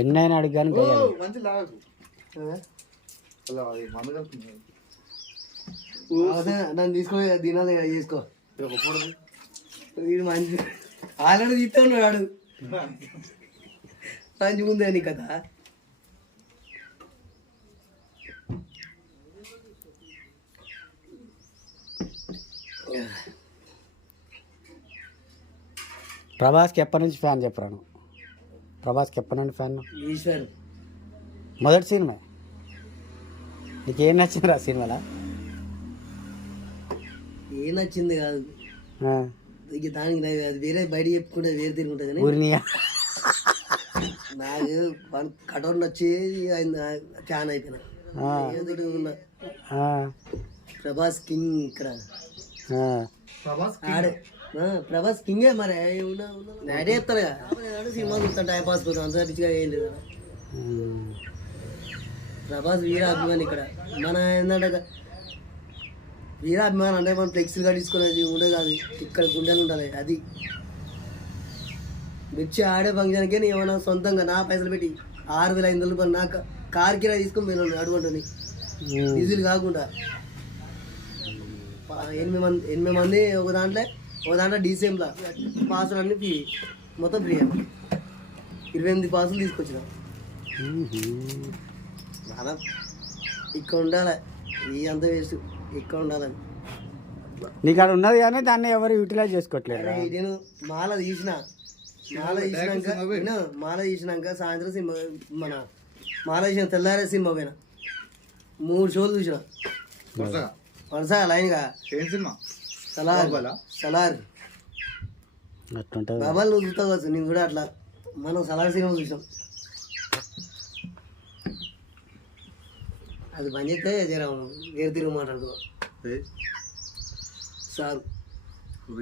ఎన్నైనా అడిగాను నన్ను తీసుకో తినాలి చేసుకో వీడు మంచి ఆల్రెడీ తీస్తూ ఉన్నాడు మంచిగా ఉంది అని కదా. ప్రభాస్కి ఎప్పటి నుంచి ఫ్యాన్ చెప్పరాను? ప్రభాస్కి ఎప్పటి నుండి ఫ్యాన్? ఈశ్వర్ మొదటి సినిమా నీకేం నచ్చింది ఆ సినిమాలో? ఏం నచ్చింది కాదు ఇక దానికి అది వేరే బయట చెప్పుకుంటే వేరే తిరుగుంటుంది కానీ ఊరినియా నాకు కటౌట్ నచ్చి ఫ్యాన్ అయిపోయినా. ఉన్నా ప్రభాస్ కింగ్ ఇక్కడ ఆడే ప్రభాస్ కింగే మరి అడే చెప్తాను కదా సినిమా చూస్తాను టైం పాస్ పోతాం అంత పిచ్చిగా ఏం లేదు. ప్రభాస్ వీరాభిమాని ఇక్కడ మన ఏంటంటే వీరాభిమానం అంటే మనం ఫ్లెక్సీలు కట్టించుకునేది ఉండదు కాదు ఇక్కడ గుండెలు ఉండాలి. అది మిర్చి ఆడే ఫంక్షన్కే నేను ఏమైనా సొంతంగా నా పైసలు పెట్టి 6,500 రూపాయలు నా కార్ కిరాయి తీసుకొని పోయినాను అడుగుంటుంది డీజిల్ కాకుండా. 8 మంది ఒక దాంట్లో డీసీఎంలో పాసులు అన్నీ ఫ్రీ మొత్తం ఫ్రీ 28 పాసులు తీసుకొచ్చిన. ఇక్కడ ఉండాలి ఈ అంత వేస్ట్ ఇక్కడ ఉండాలని నీకు అక్కడ ఉన్నది కానీ దాన్ని ఎవరు యూటిలైజ్ చేసుకోవట్లేదు. నేను మాల తీసినాక సాయంత్రం సినిమా మన మాల తీసిన తెల్లారే సినిమా పోయినా 3 షోలు చూసిన వరుస లైన్గా. సలార్ బాబాలు నువ్వు చూస్తావచ్చు నేను కూడా అట్లా మనం సలార్ సినిమా చూసాం. అది పని చేస్తే జర వేరు తిరుగు మాట్లాడుకో సార్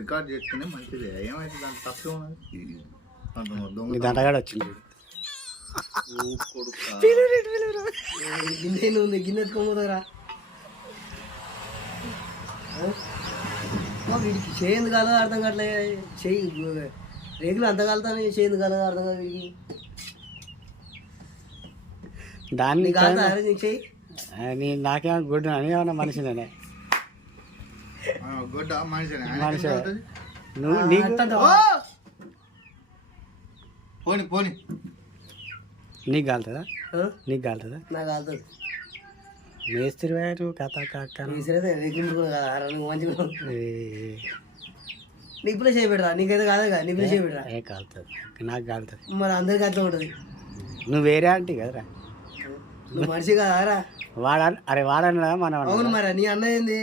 రికార్డ్ చేస్తేనే మంచిదే. ఏమైతే దాని తప్పే ఉన్నది దండగాడు వచ్చింది గిన్నె ఉంది గిన్నె ఎత్తుకోమోదరా వీడికి చేయంది కాదు అర్థం కావట్లే. చెయ్యి రేగులు అంత కాలుతాను చేయంది కాదు అర్థం కాదు వీడికి. దాన్ని కాదు చెయ్యి నాకేమో గుడ్డు అని ఏమన్నా మనిషినే మనిషి నువ్వు పోని నీకు కాలుతుందా? నీకు కాలుతుందా? నాకు కాలుతుంది. మేస్త్రి వారు కథ నిప్పులో చేయబెడరా నీకైతే కాదు కదా నిప్పులో చేయబెడరా ఏ కాలుతుంది నాకు కాలుతుంది మరి అందరికి అట్లా ఉంటుంది. నువ్వు వేరే అంటే కదరా నువ్వు మనిషి కాదారా వాడన్నా మనం. అవును మరి నీ అన్న ఏంది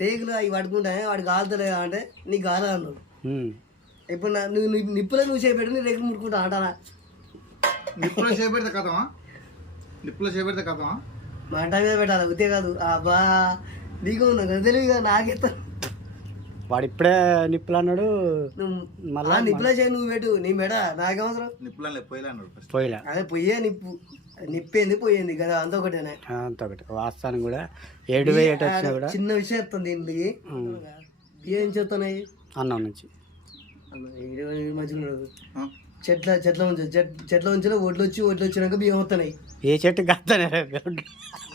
రేకులు అవి పట్టుకుంటా వాడు కాలుతలేదా అంటే నీకు కాదా అన్నాడు. ఇప్పుడు నువ్వు నిప్పులో నువ్వు చేయబెట్టి నీ రేకులు ముట్టుకుంటా అంటారా? నిప్పులో చేయబెడితే కదమా మంట మీద పెట్టాలి ఉతే కాదు. అబ్బా నీకు తెలివిగా నాకెత్తా వాడు ఇప్పుడే నిప్పులు అన్నాడు. మళ్ళా నిప్పులో చేయి నువ్వు పెట్టు నీ మెడ నాకేమవసరం. పోయిలా అదే పొయ్యే నిప్పేంది పోయింది కదా అంత ఒకటేనే అంత ఒకటి వాస్తవానికి కూడా 7,000 వచ్చినా కూడా చిన్న విషయం చెప్తాను దీనికి. ఏం చెప్తున్నాయి అన్నం నుంచి మంచిగా చెట్ల ఉంచిన ఒడ్లు వచ్చినాక బియ్యం వస్తున్నాయి. ఏ చెట్టు కాస్తానే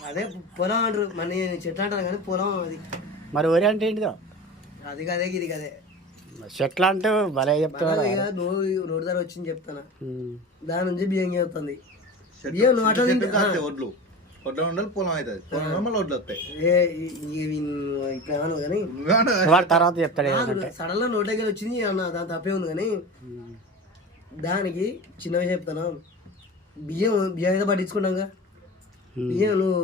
అదే పొలం అంటారు మన చెట్లు అంటారు కానీ పొలం అది. మరి వరి అంటే ఏంటిదో అది కదే ఇది కదే చెట్లు అంటే భలే చెప్తాను. రోడ్డు ధర వచ్చింది చెప్తాను దాని నుంచి బియ్యం వస్తుంది. బియ్యం నువ్వు అట్లా ఒడ్లు ఉండాలి పొలం అవుతుంది ఒడ్లు వస్తాయి ఇప్పుడు కానీ తర్వాత చెప్తాడు సడన్ గా నోట్లోకి వచ్చింది అన్న దాని తప్పే ఉంది కానీ దానికి చిన్న విషయం చెప్తాను. బియ్యం అయితే పట్టించుకున్నాక బియ్యం నువ్వు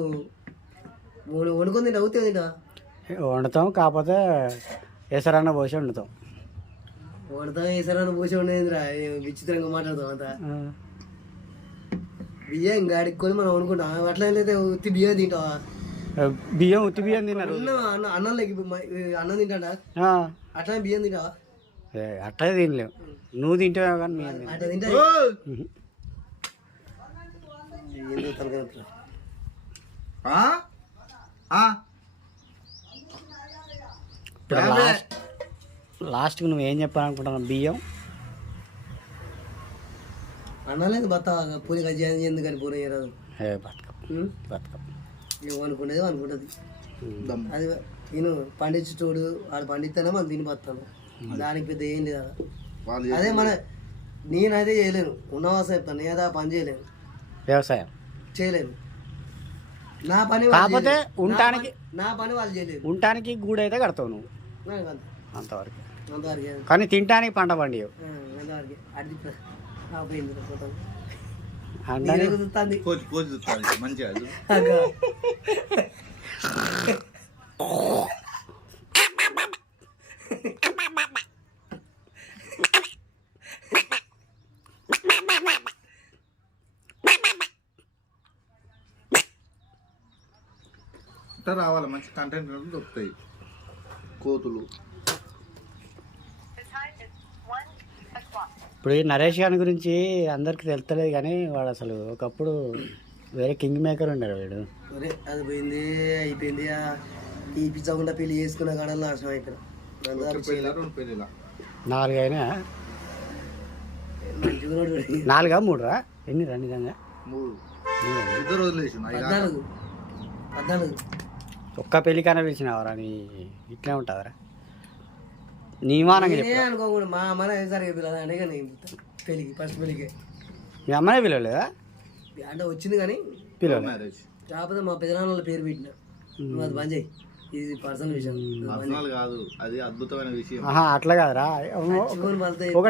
వండుకొని తింటా అవుతే తింటా వండుతాం కాకపోతే ఎసరన్న పోసి వండుతాం. వండుతాం ఎసరన్న పోసి వండేదిరా విచిత్రంగా మాట్లాడతాం అంతా. బియ్యం గాడికొని మనం వండుకుంటాం అట్లా అయితే ఉత్తి బియ్యం తింటావా? బియ్యం ఉత్తి బియ్యం తిన్నారు అన్నం అన్నం తింటా అట్లా బియ్యం తింటావా? అట్లా తినలేవు నువ్వు తింటావు కానీ అట్లా తింటా లాస్ట్కి నువ్వేం చెప్పాలనుకుంటున్నావు? బియ్యం అన్నలేదు భర్త పూరి గజ్జి ఎందుకని పూరి రాదు ఏ బతకం బతకం ఏమనుకునేది అనుకుంటుంది దమ్. అది నేను పండించుతోడు వాడు పండిస్తేనే మనం తిని బతాను దానికి పెద్ద ఏం లేదు కదా. వాళ్ళు అదే మన నేనైతే చేయలేను ఉన్నవాసం చెప్తాను నేనైతే ఆ పని చేయలేను వ్యవసాయం చేయలేను నా పని వాళ్ళు కాకపోతే చేయలేరు. ఉండటానికి నా పని వాళ్ళు చేయలేరు ఉండటానికి గూడు అయితే కడతావు నువ్వు నాకు అంతే. అంతవరకు. అంతవరకే కానీ తినటానికి పంట పండియవు అంతవరకే అడిగి పోయింది పోతాను అంటే నేనే కుదురుతుంది కోచి కోచి చూస్తాడు మంచిగా అది. ఇట్లా రావాలి మంచి కంటెంట్ దొరుకుతాయి కోతులు. ఇప్పుడు ఈ నరేష్ గారి గురించి అందరికి తెలుస్తలేదు కానీ వాడు అసలు ఒకప్పుడు వేరే కింగ్ మేకర్ ఉన్నాడు వీడు. ఒరే అది పోయింది అయిపోయింది ఈ పిచ్చకుండా పెళ్లి చేసుకున్న కాడల్లో నాశనం అయిపోయినా ఒక పెళ్ళిలా, రెండు పెళ్ళిలా. 4 అయినా మంచిగున్నాడు 4 3 ఎన్ని రా నిజంగా 3 ఇద్దరు వదిలేసి 14 ఒక్క పెళ్ళికైనా పిలిచినవరా నీ ఇట్లే ఉంటుందిరా నీ మానంగా నేనే చెప్పు. అనుకోకుండా మా అమ్మ సరిగ్గా పిల్లలు అంటే కానీ పెళ్ళికి ఫస్ట్ పెళ్ళికి మీ అమ్మనే పిలవలేదా అంటే వచ్చింది కానీ పిలవలే మ్యారేజ్ కాకపోతే మా పెదనాన్న పేరు పెట్టిన నువ్వు అది బంద్ చేయి ఇది పర్సనల్ విషయం పర్సనల్ కాదు, అది అద్భుతమైన విషయం. ఆహా అట్లా కాదురా మర్చిపోని వాళ్ళతో ఒకటి